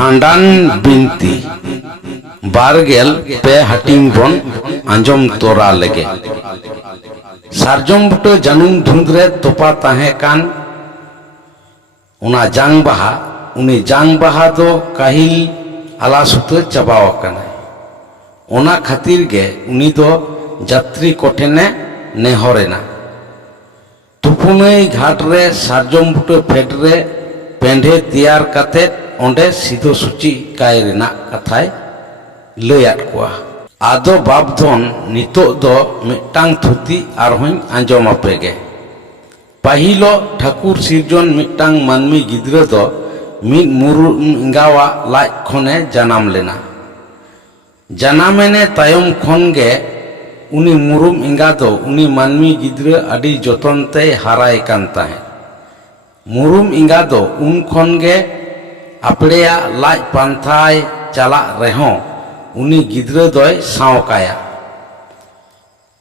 भांडान बिनती बारगेल पे हटिंग बन आंजम तोरा लगे सारजम बुटे जानुम धुंदरे तोपा ताहे कान उना जांग बहा उनी जांग बहा दो काहिल आला सुते चबाव काना ओना खातिर गे उनी दो जात्री कोठेने नेहरेना तुपुनई घाट रे सारजम बुटे फेड रे पेंढे तैयार काते ओंडे सिधो सूची काय रेना कथाय लैयाद कोआ आदो बापधन नितो दो मिटांग थुती आरहों आंजम आपेगे पाहिलो ठाकुर सिरजन मिटांग मानमी गिद्रे दो मिद मुरुम इंगावा लाज खने जानाम लेना जानामेने तायम खनगे उनी मुरुम इंगा दो उनी मानमी गिद्रे आदि जतनते हाराय कान ताहे मुरुम इंगा दो उन खनगे आपड़ेया लाज पांथाय चला रेहों उनी गिद्रे दोय सावकाया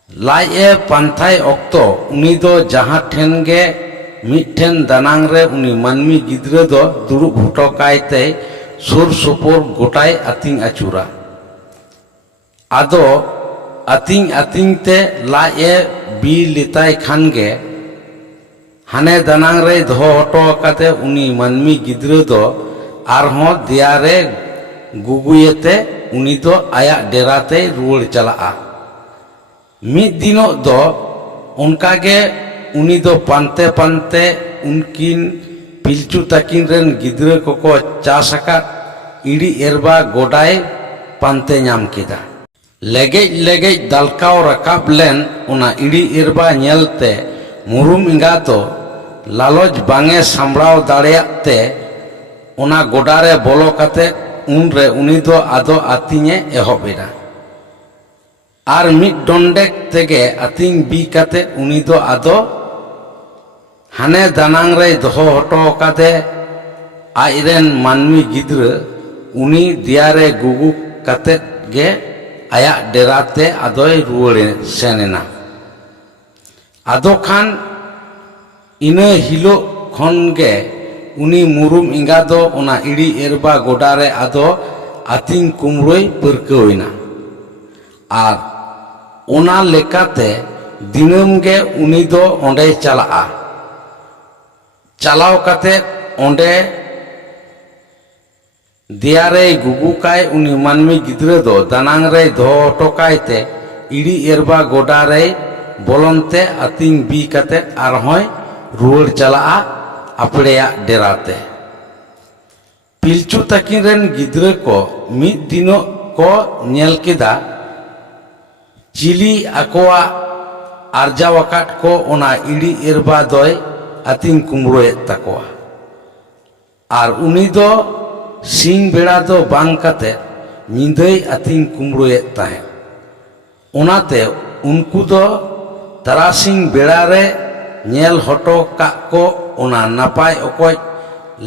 लाज ए पांथाय ऑक्तो उनी दो जहां ठेन गे मिठेन दानांग रे उनी मानमी गिद्रे दो दुरुब हुटोकायते सुर सुपुर गोटाय आतिंग आचुरा आदो आतिंग आतिंग ते लाज ए बी लिताय खानगे हाने दानांग रे दो हटो काते उनी मानमी गिद्रे दो आरहों दियारे गुगुयेते उनी दो आया डेराते रुवड़ चला मिद दिनो दो उनका गे उनी दो पानते पानते उनकिन पिलचू ताकिन रेन गिद्रे को चासका इड़ी एरबा गोडाय पानते नाम केदा लेगेज लेगेज दालकाव रकाब लेन उना इड़ी एरबा नेलते मुरुम इंगा तो लालच बांगे सांभळाव दाड़ेयाते उना गोडारे बोलो काते उनरे उनी दो आदो आतिंगे एहोबेना आर मिद डोंडेक तेगे आतिंग बी काते उनी दो आदो हाने दानांग रे दोहो हटो काते आइरेन मानमी गिद्रे उनी दियारे गुगु काते गे आया डेराते आदोय रुवड़े सेनेना आदो खान इने हिलो खन गे उनी मुरुम इंगा दो उना इड़ी एरबा गोडारे आदो आतिंग कुमरोय परकौइना आर उना लेकाते दिनम गे उनी दो ओंडे चलाआ चलाव काते ओंडे दियारे गुगुकाय उनी मानमी गिद्रे दो दानांग रे दो टोकायते इड़ी एरबा गोडारे बोलनते आतिंग बी काते आरहोय रुवड़ चलाआ आपड़ेया डेराते पिलचू ताकिन रेन गिद्रे को मिद दिनो को नेल केदा चिली आकोआ आरजावाकाट को ओना इड़ी एरबा दोय आतिंग कुमरोय ताकोआ आर उनी दो सिंग बेड़ा दो बांग काते निंदै आतिंग कुमरोय ताहे ओनाते उनको दो तारासिंग बेड़ा रे नेल हटो का को ओना नापाय ओकोय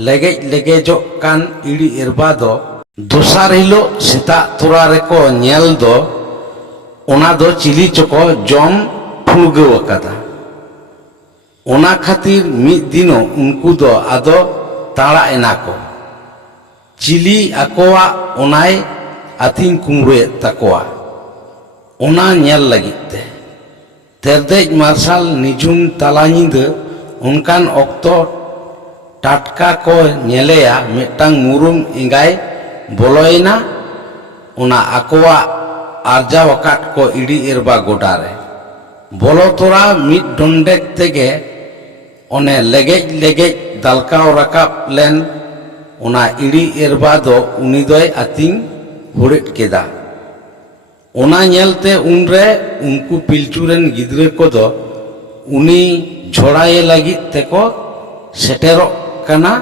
लेगेज लेगेजो कान इड़ी एरबा दो दोसार हिलो सेता तोरा रेको नेल दो ओना दो चिली चको जम फुलगो अकादा ओना खातिर मिद दिनो उनको दो आदो ताड़ा एना को चिली आकोआ ओनाय आतिंग कुमरोय ताकोआ ओना नेल लागिते तेरदेज मार्शल निजुम ताला निंदे उनकान ऑक्तो टाटका को नेलेया मिटांग मुरुम इंगाय बोलोयना उना आकोआ आरजावाकाट को इड़ी एरबा गोडारे बोलो तोरा मिद डोंडेक तेगे ओने लेगेज लेगेज दालकाव रकाब लेन उना इड़ी एरबा दो उनी दोय आतिंग हुड़ेट केदा ओना नेलते उनरे उनको पिलचुरेन गिद्रे को दो उनी झोड़ाए लगी तेको सेटेरो कना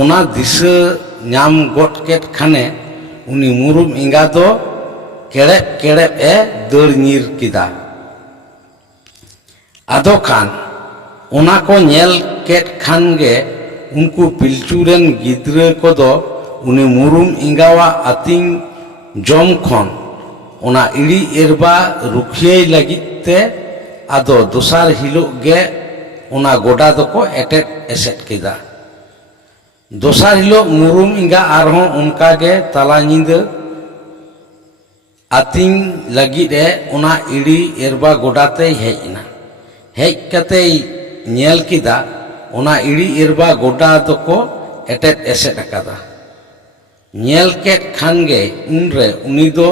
ओना दिशा नाम गोट केट खाने उनी मुरुम इंगा दो केड़े केड़े ए दर नीर किदा आदो खान ओना को नेल केट खान गे उनको पिलचुरेन गिद्रे को दो उनी मुरुम इंगावा आतिंग जम खन ओना इड़ी एरबा रुखिये लगिते आदो दोसार हिलो गे ओना गोडा दो को एटेट एसेट केदा ᱫᱚᱥᱟᱨ ᱦᱤᱞᱳᱜ ᱢᱩᱨᱩᱢ ᱮᱸᱜᱟ ᱟᱨᱦᱚᱸ ᱚᱱᱠᱟᱜᱮ ᱛᱟᱞᱟ ᱧᱤᱫᱟᱹ ᱟᱹᱛᱤᱧ ᱞᱟᱹᱜᱤᱫ ᱚᱱᱟ ᱤᱲᱤ ᱮᱨᱵᱟ ᱜᱚᱰᱟ ᱛᱮᱭ ᱦᱮᱡ ᱮᱱᱟ᱾ ᱦᱮᱡ ᱠᱟᱛᱮᱭ ᱧᱮᱞ ᱠᱮᱫᱟ ᱚᱱᱟ ᱤᱲᱤ ᱮᱨᱵᱟ ᱜᱚᱰᱟ ᱫᱚᱠᱚ ᱮᱴᱮᱫ ᱮᱥᱮᱫ ᱟᱠᱟᱫᱟ᱾ ᱧᱮল ᱠᱮᱫ ᱠᱷᱟᱱᱜᱮ ᱩᱱᱨᱮ ᱩᱱᱤ ᱫᱚ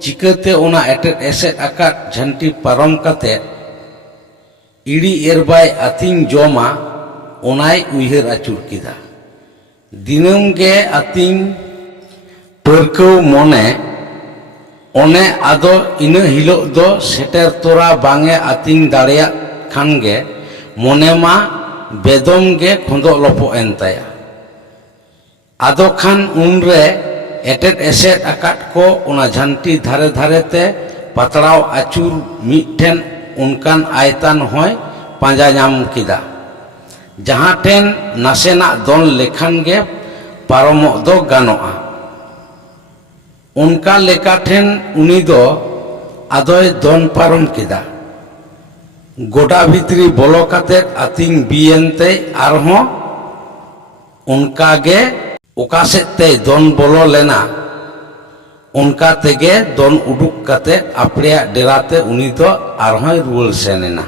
ᱪᱤᱠᱟᱹᱛᱮ ᱚᱱᱟ ᱮᱴᱮᱫ ᱮᱥᱮᱫ ᱟᱠᱟᱫ ᱡᱷᱟᱹᱱᱴᱤ ᱯᱟᱨᱚᱢ ᱠᱟᱛᱮ ᱤᱲᱤ ᱮᱨᱵᱟᱭ ᱟᱹᱛᱤᱧ ᱡᱚᱢᱟ ᱚᱱᱟᱭ ᱩᱭᱦᱟᱹᱨ ᱟᱹᱪᱩᱨ ᱠᱮᱫᱟ᱾ ᱫᱤᱱᱟᱹᱢ ᱜᱮ ᱟᱹᱛᱤᱧ ᱯᱟᱹᱨᱠᱟᱹᱣ ᱢᱚᱱᱮ ᱚᱱᱮ ᱟᱫᱚ ᱤᱱᱟᱹ ᱦᱤᱞᱳᱜ ᱫᱚ ᱥᱮᱴᱮᱨ ᱛᱚᱨᱟ ᱵᱟᱝᱮ ᱟᱹᱛᱤᱧ ᱫᱟᱲᱮᱭᱟᱜ ᱠᱷᱟᱱᱜᱮ ᱢᱚᱱᱮ ᱢᱟ ᱵᱮᱫᱚᱢ ᱜᱮ ᱠᱷᱚᱸᱫᱚᱜ ᱞᱚᱯᱚᱜ ᱮᱱ ᱛᱟᱭᱟ᱾ ᱟᱫᱚ ᱠᱷᱟᱱ ᱩᱱᱨᱮ ᱮᱴᱮᱫ ᱮᱥᱮᱫ ᱟᱠᱟᱫ ᱠᱚ ᱚᱱᱟ ᱡᱷᱟᱹᱱᱴᱤ ᱫᱷᱟᱨᱮ ᱫᱷᱟᱨᱮᱛᱮ ᱯᱟᱛᱲᱟᱣ ᱟᱹᱪᱩᱨ ᱢᱤᱫᱴᱷᱮᱱ ᱚᱱᱠᱟᱱ ᱟᱭᱛᱟᱱ ᱦᱚᱸᱭ ᱯᱟᱸᱡᱟ ᱧᱟᱢ ᱠᱮᱫᱟ ᱡᱟᱦᱟᱸ ᱴᱷᱮᱱ ᱱᱟᱥᱮᱱᱟᱜ ᱫᱚᱱ ᱞᱮᱠᱷᱟᱱ ᱜᱮ ᱯᱟᱨᱚᱢᱚᱜ ᱫᱚ ᱜᱟᱱᱚᱜᱼᱟ᱾ ᱚᱱᱠᱟ ᱞᱮᱠᱟ ᱴᱷᱮᱱ ᱩᱱᱤ ᱫᱚ ᱟᱫᱚᱭ ᱫᱚᱱ ᱯᱟᱨᱚᱢ ᱠᱮᱫᱟ᱾ ᱜᱚᱰᱟ ᱵᱷᱤᱛᱨᱤ ᱵᱚᱞᱚ ᱠᱟᱛᱮᱫ ᱟᱹᱛᱤᱧ ᱵᱤᱭᱮᱱᱛᱮ ᱟᱨᱦᱚᱸ ᱚᱱᱠᱟᱜᱮ ᱚᱠᱟ ᱥᱮᱫ ᱛᱮᱭ ᱫᱚᱱ ᱵᱚᱞᱚ ᱞᱮᱱᱟ ᱚᱱᱠᱟ ᱛᱮᱜᱮ ᱫᱚᱱ ᱩᱰᱩᱠ ᱠᱟᱛᱮᱫ ᱟᱯᱲᱮᱭᱟᱜ ᱰᱮᱨᱟᱛᱮ ᱩᱱᱤ ᱫᱚ ᱟᱨᱦᱚᱸᱭ ᱨᱩᱣᱟᱹᱲ ᱥᱮᱱ ᱮᱱᱟ᱾